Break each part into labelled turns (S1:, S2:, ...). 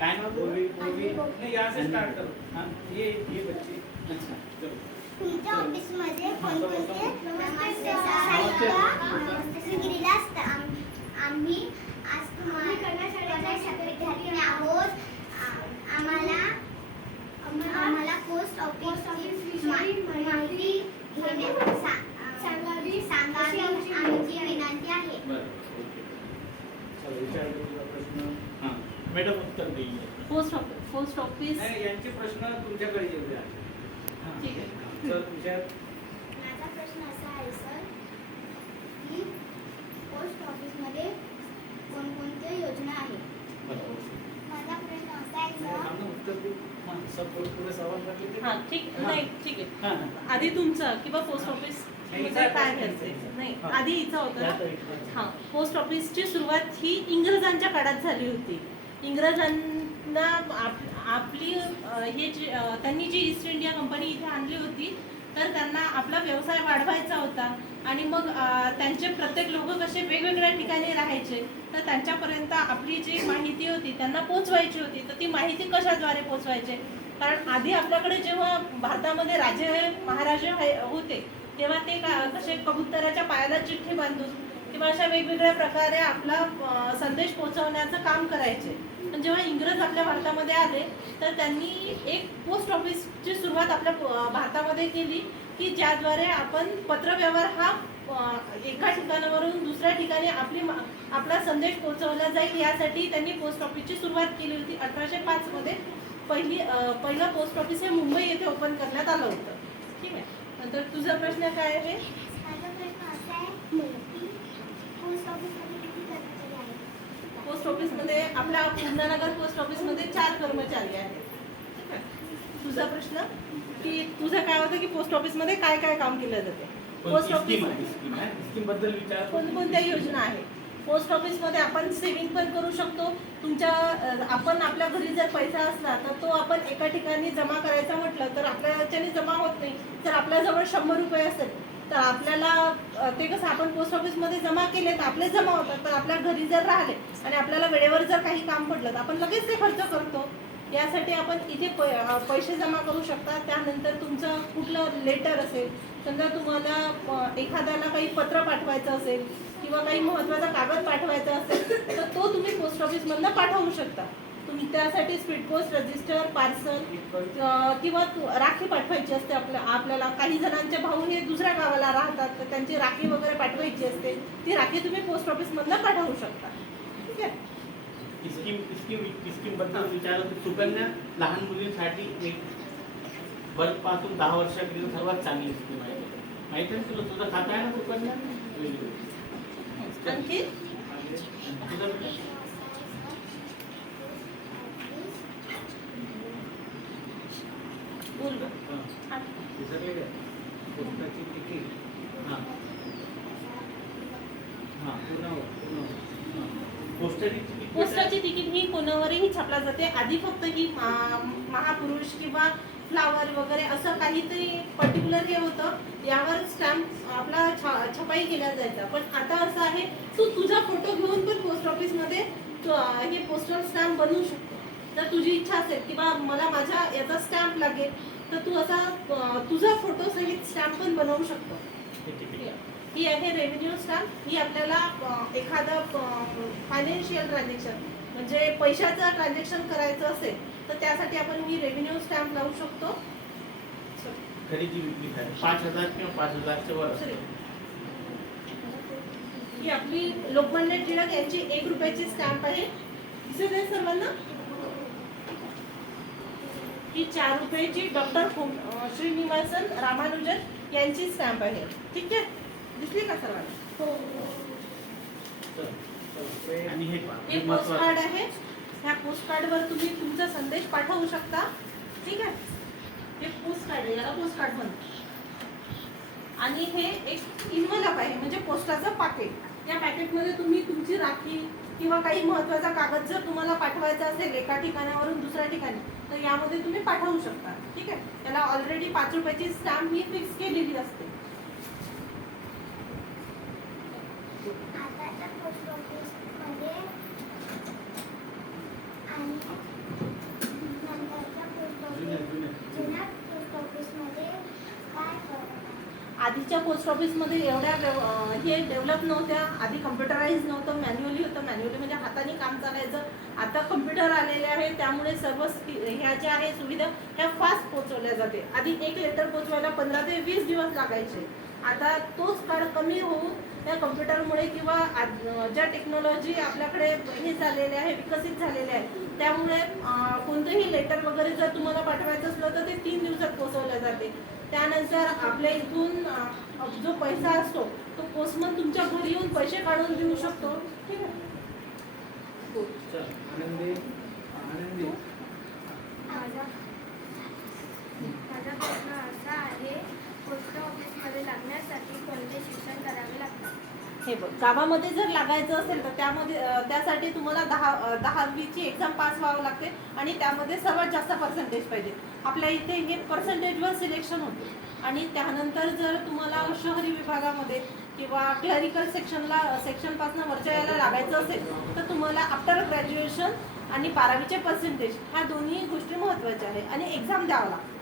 S1: नाव
S2: पूर्वी
S1: तुझं?
S2: पूर्वी
S1: नहीं यहाँ से स्टार्ट करो।
S2: हाँ
S1: ये ये बच्चे।
S2: अच्छा
S1: चलो।
S3: तुमच्या ऑफिसमध्ये कोणकोणते नमस्ते
S2: नमस्ते.
S3: श्रीगिरीला असतं आम्ही आज तुम्हाला कन्याशाळेचे विद्यार्थी आहोत आम्हाला आम्हाला पोस्ट ऑफिसची माहिती घेणे सांगावी सांगावी आमची विनंती आहे।
S2: मॅडम उत्तर देईल.
S4: पोस्ट ऑफिस पोस्ट ऑफिस
S1: नाही यांचे प्रश्न तुमच्याकडे आहेत.
S2: हां
S4: ठीक आहे.
S1: तर तुझ्या
S3: माझा प्रश्न असा आहे सर की पोस्ट ऑफिसमध्ये कोणकोणत्या योजना आहेत? माझा प्रश्न असा आहे सर.
S2: हां
S4: हां ठीक नाही ठीक आहे.
S2: हां हां.
S4: आधी तुमचं किंवा पोस्ट ऑफिस काय घ्यायचंय नाही. आधी हिचं होतं. हां पोस्ट ऑफिसची सुरुवात ही इंग्रजांच्या काळात झाली होती. इंग्रजांना आप आपली हे जे त्यांनी जी ईस्ट इंडिया कंपनी इथे आणली होती तर त्यांना आपला व्यवसाय वाढवायचा होता. आणि मग त्यांचे प्रत्येक लोक कसे वेगवेगळ्या ठिकाणी राहायचे तर त्यांच्यापर्यंत आपली जी माहिती होती त्यांना पोचवायची होती तर ती माहिती कशाद्वारे पोचवायचे कारण आधी आपल्याकडे जेव्हा भारतामध्ये राजे महाराजे होते तेव्हा ते का कसे कबुतराच्या पायाला चिठ्ठी बांधून किंवा अशा वेगवेगळ्या प्रकारे आपला संदेश पोहोचवण्याचं काम करायचे. पण जेव्हा इंग्रज आपल्या भारतामध्ये आले तर त्यांनी एक पोस्ट ऑफिसची सुरुवात आपल्या भारतामध्ये केली की ज्याद्वारे आपण पत्रव्यवहार हा एका ठिकाणावरून दुसऱ्या ठिकाणी आपली मा- आपला संदेश पोहोचवला जाईल यासाठी त्यांनी पोस्ट ऑफिसची सुरुवात केली होती. अठराशे पाचमध्ये पहिली पहिलं पोस्ट ऑफिस हे मुंबई येथे ओपन करण्यात आलं होतं. ठीक आहे? नंतर तुझा प्रश्न काय आहे?
S3: माझा प्रश्न असा आहे की पोस्ट ऑफिस
S4: पोस्ट ऑफिसमध्ये आपल्या पूर्णानगर पोस्ट ऑफिसमध्ये चार कर्मचारी आहेत? तुझा प्रश्न? की तुझं काय होतं की पोस्ट ऑफिसमध्ये काय काय काम केलं जाते? पोस्ट ऑफिस कोणकोणत्या योजना आहेत? पोस्ट ऑफिसमध्ये आपण सेव्हिंग पण करू शकतो. तुमच्या आपण आपल्या घरी जर पैसा असला तर तो आपण एका ठिकाणी जमा करायचा म्हटलं तर आपल्या याच्याने जमा होत नाही. तर आपल्याजवळ शंभर रुपये असेल. तर आपल्याला ते कसं आपण पोस्ट ऑफिसमध्ये जमा केले तर आपले जमा होतात तर आपल्या घरी जर राहिले आणि आपल्याला वेळेवर जर काही काम पडलं तर आपण लगेच ते खर्च करतो. यासाठी आपण इथे पै पैसे जमा करू शकता. त्यानंतर तुमचं कुठलं लेटर असेल समजा तुम्हाला एखाद्याला काही पत्र पाठवायचं असेल किंवा काही महत्त्वाचा कागद पाठवायचा असेल तर तो तुम्ही पोस्ट ऑफिसमधनं पाठवू शकता. तुम्ही त्यासाठी स्पीड पोस्ट रजिस्टर पार्सल किंवा राखी पाठवायची असते आपल्या आपल्याला. काही जणांचे भाऊ हे दुसऱ्या गावाला राहतात तर त्यांची राखी वगैरे पाठवायची असते. ती राखी तुम्ही पोस्ट ऑफिसमधनं पाठवू शकता. ठीक आहे?
S2: स्कीम स्कीम स्कीमबद्दल विचारलं तर सुकन्या लहान मुलींसाठी एक बर्थपासून दहा वर्षापर्यंत सर्वात चांगली स्कीम आहे. माहिती आहे तुला? तुझं खातं आहे ना सुकन्या.
S4: आणखी
S2: तुझं बेटा?
S4: बोल गं.
S2: हां.
S1: विसरले काय पोस्टाची तिकीट
S2: हां. पोस्टाची तिकीट
S4: ही कोणावरही छापला जाते. आधी फक्त ही महापुरुष किंवा फ्लावर वगैरे असं काहीतरी पर्टिक्युलर हे होतं. यावर स्टॅम्प आपला छपाई केला जायचा. पण आता असं आहे तू तुझा फोटो घेऊन पण पोस्ट ऑफिसमध्ये हे पोस्टल स्टॅम्प बनवू शकतो. जर तुझी इच्छा असेल किंवा मला माझ्या याचा स्टॅम्प लागेल तर तू असा तुझा फोटो सहित स्टॅम्प पण बनवू शकतो.
S2: हे
S4: आहे रेव्हेन्यू स्टॅम्प ही आपल्याला एखादं फायनान्शियल ट्रान्झॅक्शन म्हणजे पैशाचं ट्रान्झॅक्शन करायचं असेल तर त्यासाठी आपण ही रेव्हेन्यू स्टॅम्प लावू शकतो.
S2: खरेदी विक्री पाच हजार किंवा पाच हजारच्या वर.
S4: ही आपली लोकमान्य टिळक यांची एक रुपयाची स्टॅम्प आहे. दिसत आहे सर्वांना. ही चार रुपयाची डॉक्टर श्रीनिवासन रामानुजन यांची स्टॅम्प आहे. ठीक आहे? दिसली का सर्वांना?
S2: चल. आणि हे
S4: हे
S2: हे
S4: पोस्ट कार्ड
S2: महत्वाचं
S4: आहे. ह्या पोस्ट कार्डवर तुम्ही तुमचा संदेश पाठवू शकता. ठीक आहे? हे पोस्ट कार्ड आहे याला पोस्ट कार्ड म्हणतात. आणि हे एक इन्व्हलप आहे म्हणजे पोस्टाचं पाकिट या पॅकेटमध्ये तुम्ही तुमची राखी किंवा काही महत्त्वाचा कागद जर तुम्हाला पाठवायचा असेल एका ठिकाणावरून दुसऱ्या ठिकाणी तर यामध्ये तुम्ही पाठवू शकता. ठीक आहे? त्याला ऑलरेडी पाच रुपयाची स्टॅम्प ही फिक्स केलेली असते
S3: आताच्या पोस्ट ऑफिसमध्ये आणि
S4: आधीच्या पोस्ट ऑफिसमध्ये एवढ्या हे डेव्हलप नव्हत्या. आधी कम्प्युटराईज नव्हतं मॅन्युअली होतं. मॅन्युअली म्हणजे हाताने काम चालायचं. आता कम्प्युटर आलेले आहे. त्यामुळे सर्व ह्या ज्या आहे सुविधा ह्या फास्ट पोहोचवल्या जाते. आधी एक लेटर पोचवायला पंधरा ते वीस दिवस लागायचे. आता तोच काळ कमी होऊन त्या कम्प्युटरमुळे किंवा ज्या टेक्नॉलॉजी आपल्याकडे हे झालेले आहे विकसित झालेले आहे त्यामुळे कोणतंही लेटर वगैरे जर तुम्हाला पाठवायचं असलं तर ते तीन दिवसात पोचवलं जाते. त्यानंतर आपल्या इथून जो पैसा असतो तो पोस्टमन तुमच्या घरी येऊन पैसे काढून देऊ शकतो. ठीक आहे?
S1: हो, चल आनंदी आनंदी
S3: माझा माझा प्रश्न असा आहे पोस्ट ऑफिसमध्ये लागण्यासाठी कोणते शिक्षण करावे लागते
S4: हे बघ गावामध्ये जर लागायचं असेल तर त्यामध्ये त्यासाठी तुम्हाला दहा दहावीची एक्झाम पास व्हावं लागते आणि त्यामध्ये सर्वात जास्त पर्सेंटेज पाहिजे. आपल्या इथे हे पर्सेंटेजवर सिलेक्शन होते. आणि त्यानंतर जर तुम्हाला शहरी विभागामध्ये किंवा क्लरिकल सेक्शनला सेक्शनपासून वरच्या यायला लागायचं असेल तर तुम्हाला आफ्टर ग्रॅज्युएशन आणि बारावीचे पर्सेंटेज ह्या दोन्ही गोष्टी महत्त्वाच्या आहे आणि एक्झाम द्यावं लागतं.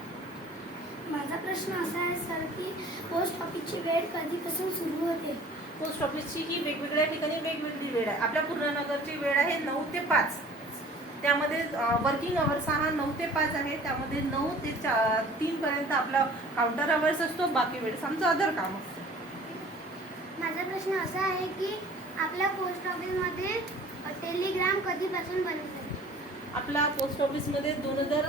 S3: माझा प्रश्न असा आहे सर की पोस्ट ऑफिसची वेळ कधीपासून सुरू होते?
S4: पोस्ट ऑफिसची ही वेगवेगळ्या ठिकाणी वेगवेगळी वेळ आहे. आपल्या पूर्णनगरची वेळ आहे नऊ ते पाच. त्यामध्ये वर्किंग अवर्स हा नऊ ते पाच आहे. त्यामध्ये नऊ ते चा तीनपर्यंत आपला काउंटर अवर्स असतो बाकी वेळेस आमचं अदर काम असतं.
S3: माझा प्रश्न असा आहे की आपल्या पोस्ट ऑफिसमध्ये टेलिग्राम कधीपासून बनते
S4: आपला पोस्ट ऑफिसमध्ये दोन हजार